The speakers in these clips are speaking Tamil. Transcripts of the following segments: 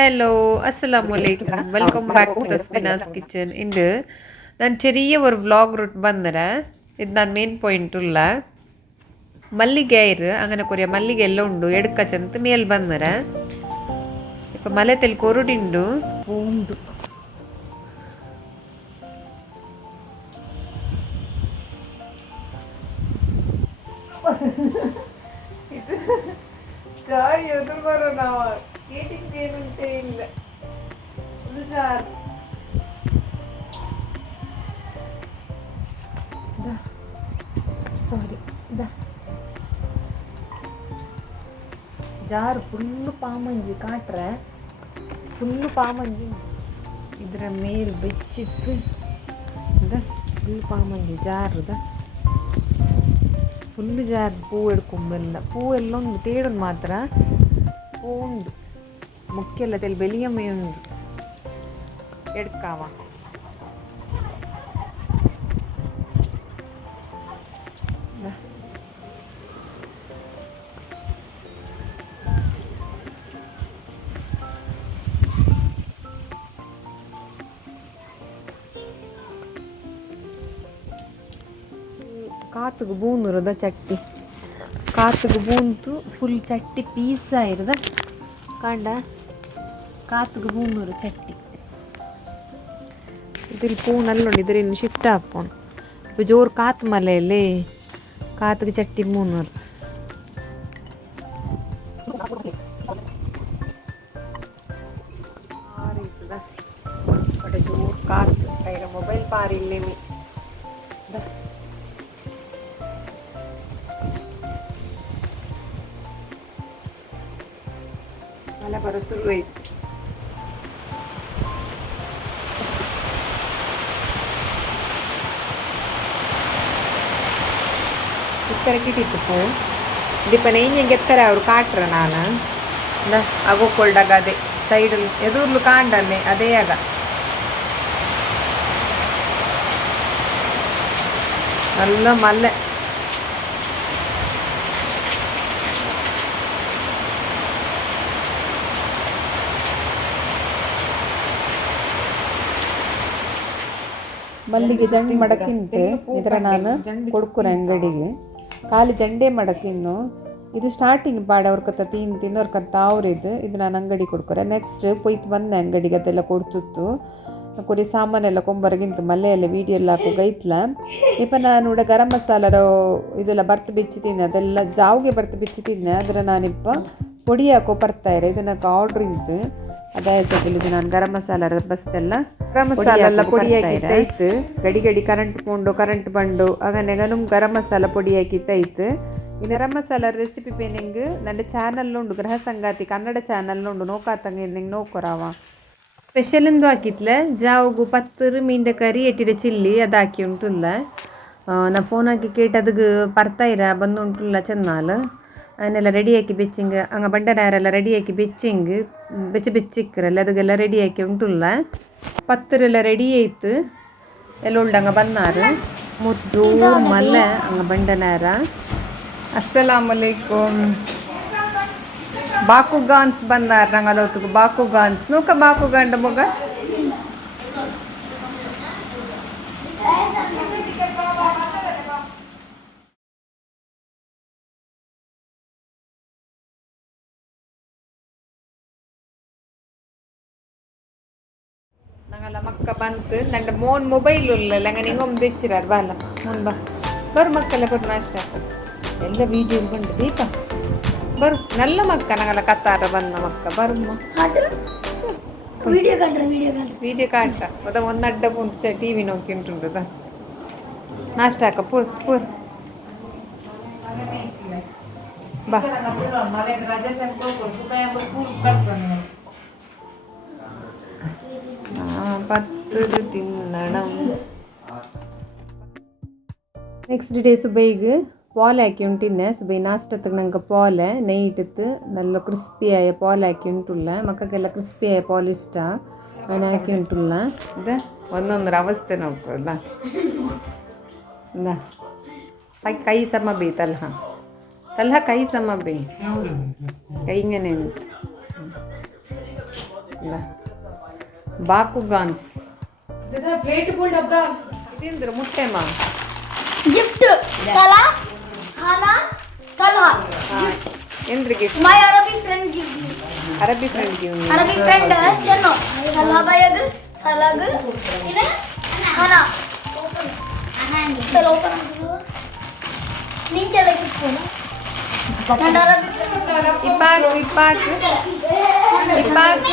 ஹலோ அஸ்லாம் வலைக்கம் வெல்கம் பேக் டு தஸ்மினாஸ் கிச்சன் இன்று நான் சிறிய ஒரு விளாக் ரூட் வந்துடுறேன் இதுதான் மெயின் பாயிண்ட் உள்ள மல்லிகேரு அங்கே கூறிய மல்லிகை எல்லாம் உண்டு எடுக்க சேர்ந்து மேல் வந்துடுறேன் இப்போ மலத்தில் கொருடிண்டு பூண்டு இது சாய் எதிர்பார நான் கேட்டுக்கிட்டே இல்லை சார் ஜார் புல்லு பாமஞ்சு காட்டுற புல்லு பாமஞ்சு இதில் மேல் வச்சுட்டு இந்த புல்லு பாமஞ்சு ஜார் தான் புல்லு ஜார் பூ எடுக்கும் பூ எல்லாம் தேடும் மாத்திரம் பூண்டு ಮುಕ್ಕೆಲ್ಲ ತೆಲ್ ಬೆಲಿಯಮ್ಮೆಯ ಉಂಡು ಎಡ್ಕಾವ್ ಕಾತುಗ್ ಬೂಂದು ರದ ಚಟ್ಟಿ ಫುಲ್ ಚಟ್ಟಿ ಪೀಸ್ ಆಯಿರ್ കണ്ട കാത്തുക്ക് പൂന്നൊരു ചട്ടി ഇതിൽ പൂ നല്ലോണ്ട് ഇതിൽ ഷിഫ്റ്റ് ആക്കണം ഇപ്പോൾ ജോർ കാത്ത് മലയല്ലേ കാത്തുക്ക് ചട്ടി മൂന്നൂറ് മൊബൈൽ പാറില്ലേ നീ ಿ ನೆಂಗೆ ತ ಅವರು ಕಾಟ್ರೆ ನಾನು ಕೊಲ್ಡಾ ಅದೇ ಸೈಡ್ ಎದುರ್ಲು ಕಾಂಡೇ ಅದೇ ಅಲ್ಲ ಮಲ್ಲೆ ಮಲ್ಲಿಗೆ ಜಂಡಿ ಮಾಡೋಕ್ಕಿಂತ ಇದರ ನಾನು ಕೊಡ್ಕೊರೆ ಅಂಗಡಿಗೆ ಖಾಲಿ ಜಂಡೆ ಮಾಡೋಕ್ಕಿನ್ನು ಇದು ಸ್ಟಾರ್ಟಿಂಗ್ ಬಾಡ ಅವ್ರ ತಿನ್ನೋರ್ ತಿಂದು ತಿನ್ನು ಇದು ನಾನು ಅಂಗಡಿ ಕೊಡ್ಕೊರೆ ನೆಕ್ಸ್ಟ್ ಪೊಯ್ತು ಬಂದೆ ಅಂಗಡಿಗೆ ಅದೆಲ್ಲ ಕೊಡ್ತಿತ್ತು ಕೊರಿ ಸಾಮಾನೆಲ್ಲ ಮಲ್ಲೆ ಗಿಂತ ವೀಡಿಯೋ ವೀಡಿಯೆಲ್ಲ ಹಾಕೋ ಗೈತ್ಲ ಇಪ್ಪ ನಾನು ಗರಂ ಮಸಾಲಾರ ಇದೆಲ್ಲ ಬರ್ತು ಬಿಚ್ಚಿದ್ದೀನಿ ಅದೆಲ್ಲ ಜಾವಿಗೆ ಬರ್ತು ಬಿಚ್ಚಿ ತಿಂದೆ ಅದ್ರ ನಾನಿಪ್ಪ ಪುಡಿ ಹಾಕೋ ಬರ್ತಾ ಇರೋ ಇದನ್ನ ಇತ್ತು அதாயசத்தில் இது நான் கரம் மசாலா ரசத்தெல்லாம் கரம் மசாலா பொடியாக்கி தைத்து கடி கடி கரண்ட் பூண்டோ கரண்ட் பண்டோ அங்கனும் கரம் மசாலா பொடியாக்கி தைத்து இந்த கரம் மசாலா ரெசிபி பேனிங்கு நல்ல சேனலில் உண்டு கிரக சங்காத்தி கன்னட சேனலில் உண்டு நோக்காத்தங்க இருந்தீங்க நோக்குறாவா ஸ்பெஷல் இந்த வாக்கியத்தில் ஜாவுக்கு பத்து மீண்ட கறி எட்டிட சில்லி அதை ஆக்கி உண்டு நான் போனாக்கி கேட்டதுக்கு பர்த்தாயிரா பந்து உண்டு இல்லை சென்னால் அதனால் ரெடியாக்கி பெச்சிங்க அங்கே பண்டனாரெல்லாம் ரெடியாக்கி பெச்சிங்க வச்சு பிச்சிக்கிறல்ல அதுக்கெல்லாம் ரெடி ஆக்கிட்டுள்ள பத்துரில் ரெடி ஆயிட்டு எல்லாம் உள்ள அங்கே பண்ணார் முத்து மலை அங்கே பண்ட நேரம் அஸ்லாம் வலைக்கும் பாக்கு கான்ஸ் பண்ணார் நாங்கள் அளவுக்கு பாக்கு கான்ஸ் நோக்க பாக்கு கண்ட முக ಆಗಲ್ಲ ಮಕ್ಕ ಬಂತು ನಂಡ ಮೋನ್ ಮೊಬೈಲ್ ಇಲ್ಲ ಹಂಗ ನಿಂಗೊಮ್ಮೆ ಬಿಚ್ಚಿರಾರ ಬಾ ಅಲ್ಲ ಮುಂದ ಬರು ಮಕ್ಕಲ್ಲ ಬರು ನಾಶ ಎಲ್ಲ ವಿಡಿಯೋ ಬಂದು ದೀಪ ಬರು ನಲ್ಲ ಮಕ್ಕ ನಂಗಲ್ಲ ಕತ್ತಾರ ಬಂದ ಮಕ್ಕ ಬರು ವಿಡಿಯೋ ಕಾಣ್ತಾರ ವಿಡಿಯೋ ಕಾಣ್ತಾರ ವಿಡಿಯೋ ಕಾಣ್ತಾ ಮತ್ತ ಒಂದ್ ಅಡ್ಡ ಬಂದು ಸರ್ ಟಿವಿ ನೋಕಿಂಟುಂಟದ ನಾಷ್ಟ ಹಾಕ ಪುರ್ ಪುರ್ ಬಾ ರಜಾ ಚೆನ್ನಾಗಿ பத்து தின்னடம் நெக்ஸ்ட் டே சுபைக்கு பால் ஆக்கியன்ட்டு இன்ன சுபை நாஷ்டத்துக்கு நாங்கள் பால் நெய் எடுத்து நல்ல கிறிஸ்பியாக பால் ஆக்கியன்ட்டு உள்ள மக்கள் கிறிஸ்பியாக பாலிஸ்டா நான் ஆக்கியன்ட்டு உள்ள இதை ஒன்று ஒன்று அவஸ்தை நோக்கம் தான் இந்த கை சமபி தல்ஹா தல்ஹா கை சமபி கைங்க நின்று பாக்குகான்ஸ் இதுதான் பிளேட் போல் டப்பா இது இந்த முட்டைமா கிஃப்ட் கலா கலா கலா என்ன கிஃப்ட் மை அரபி ஃப்ரெண்ட் கிஃப்ட் அரபி ஃப்ரெண்ட் கிஃப்ட் அரபி ஃப்ரெண்ட் ஜெனோ கலா பாய் அது சலகு இது ஹனா ஹனா நீ சலோ பண்ணு நீ கேல கிஃப்ட் போனா இப்பாக்கு இப்பாக்கு இப்பாக்கு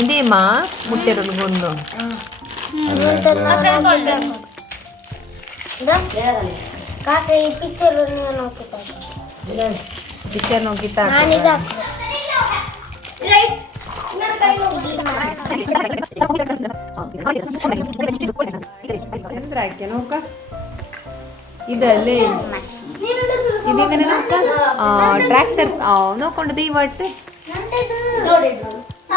ఇదేమా ముట్టెరలు గొన్నో ट्रैक्टर नोक इवट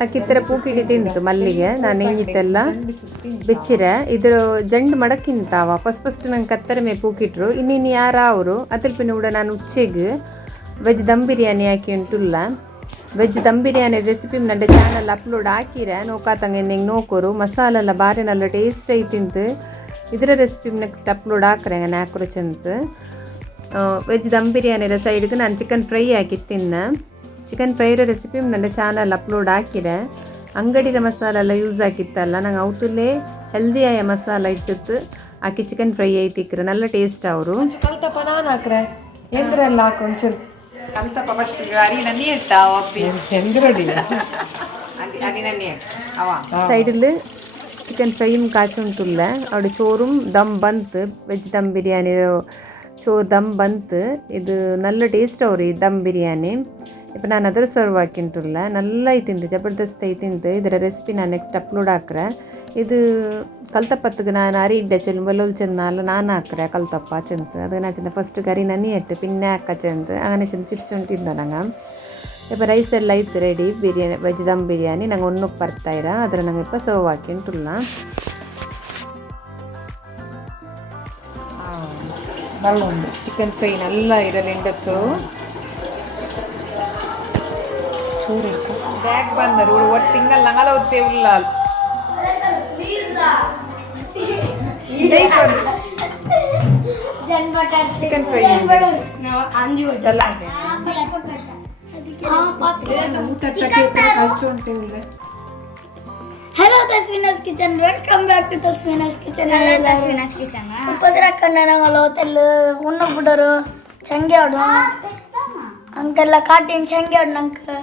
ತಕ್ಕಿತ್ತರ ಪೂಕಿಡಿ ತಿಂತು ಮಲ್ಲಿಗೆ ನಾನು ಏನಿತ್ತಲ್ಲ ಬಿಚ್ಚಿರ ಇದ್ರ ಜಂಡ್ ಮಡಕ್ಕಿಂತ ಫಸ್ಟ್ ಫಸ್ಟ್ ನಂಗೆ ಕತ್ತರ ಮೇ ಪೂಕಿಟ್ರು ಇನ್ನಿನ್ನು ಯಾರ ಅವರು ಅದ್ರಪಿನ ಕೂಡ ನಾನು ಉಚ್ಚೆಗೆ ವೆಜ್ ದಮ್ ಬಿರಿಯಾನಿ ಹಾಕಿ ಉಂಟುಲ್ಲ ವೆಜ್ ದಮ್ ಬಿರಿಯಾನಿ ರೆಸಿಪಿ ನಡೆ ಚಾನಲ್ ಅಪ್ಲೋಡ್ ಹಾಕಿರ ನೋಕಾತಂಗೆ ನಿಂಗೆ ನೋಕೋರು ಮಸಾಲೆಲ್ಲ ಬಾರಿ ನಲ್ಲ ಟೇಸ್ಟ್ ಐತಿ ತಿಂತು ಇದರ ರೆಸಿಪಿ ನೆಕ್ಸ್ಟ್ ಅಪ್ಲೋಡ್ ಹಾಕ್ರೆ ಹಂಗೆ ನಾಲ್ಕು ವೆಜ್ ದಮ್ ಬಿರಿಯಾನಿರ ಸೈಡ್ಗೆ ನಾನು ಚಿಕನ್ ಫ್ರೈ ಹಾಕಿ ತಿನ್ನ சிக்கன் ஃப்ரைட் ரெசிபியும் நம்ம சேனல் அப்லோட் ஆக்கிறேன் அங்கடி மசாலாவில் யூஸ் ஆக்கி தரல நாங்கள் அவுத்துலே ஹெல்த்தியாக மசாலா இட்டு ஆக்கி சிக்கன் ஃப்ரை ஆகிக்கிறேன் நல்ல டேஸ்ட்டாக வரும் கழுத்தப்பனா நாக்குறேன் எந்திரல்லா கொஞ்சம் சைடில் சிக்கன் ஃப்ரையும் காய்ச்சுட்டுல அப்படி சோறும் தம் பந்து வெஜ் தம் பிரியாணி சோ தம் பந்து இது நல்ல டேஸ்ட்டாக ஒரு தம் பிரியாணி இப்போ நான் அதர் சர்வ் வாக்கின்ட்டு நல்லா திந்து ஜபர்தஸ்தை திந்து இதோட ரெசிபி நான் நெக்ஸ்ட் அப்லோட் ஆக்குறேன் இது கல்த்தப்பத்துக்கு நான் அரிட்ட சொல்லும் வெள்ளோல் சென்னால் நான் ஆக்குறேன் கல்த்தப்பா சென்று அது நான் சேர்ந்த ஃபஸ்ட்டு கறி நன்னி எட்டு பின்ன அக்கா சேர்ந்து அங்கே சேர்ந்து சிரிச்சு வந்துட்டு நாங்கள் இப்போ ரைஸ் எல்லாம் இது ரெடி பிரியாணி வெஜ் தம் பிரியாணி நாங்கள் ஒன்று பருத்தாயிரம் அதில் நாங்கள் இப்போ சர்வ் வாக்கின்ட்டு நல்லா சிக்கன் ஃப்ரை நல்லா இதை ரெண்டத்தும் சோறு இருக்கும் பேக் பந்தர் ஒரு ஒரு திங்கள் நாங்கள ஒரு தேவையில்லால் hello தஸ்வினாஸ் kitchen welcome back to தஸ்வினாஸ் kitchen hello தஸ்வினாஸ் kitchen இப்போ திரா கண்ணனங்களோ தெல்லு உண்ணை புடரு சங்கியாடும் அங்கெல்லாம் காட்டின் சங்கியாடுனாங்க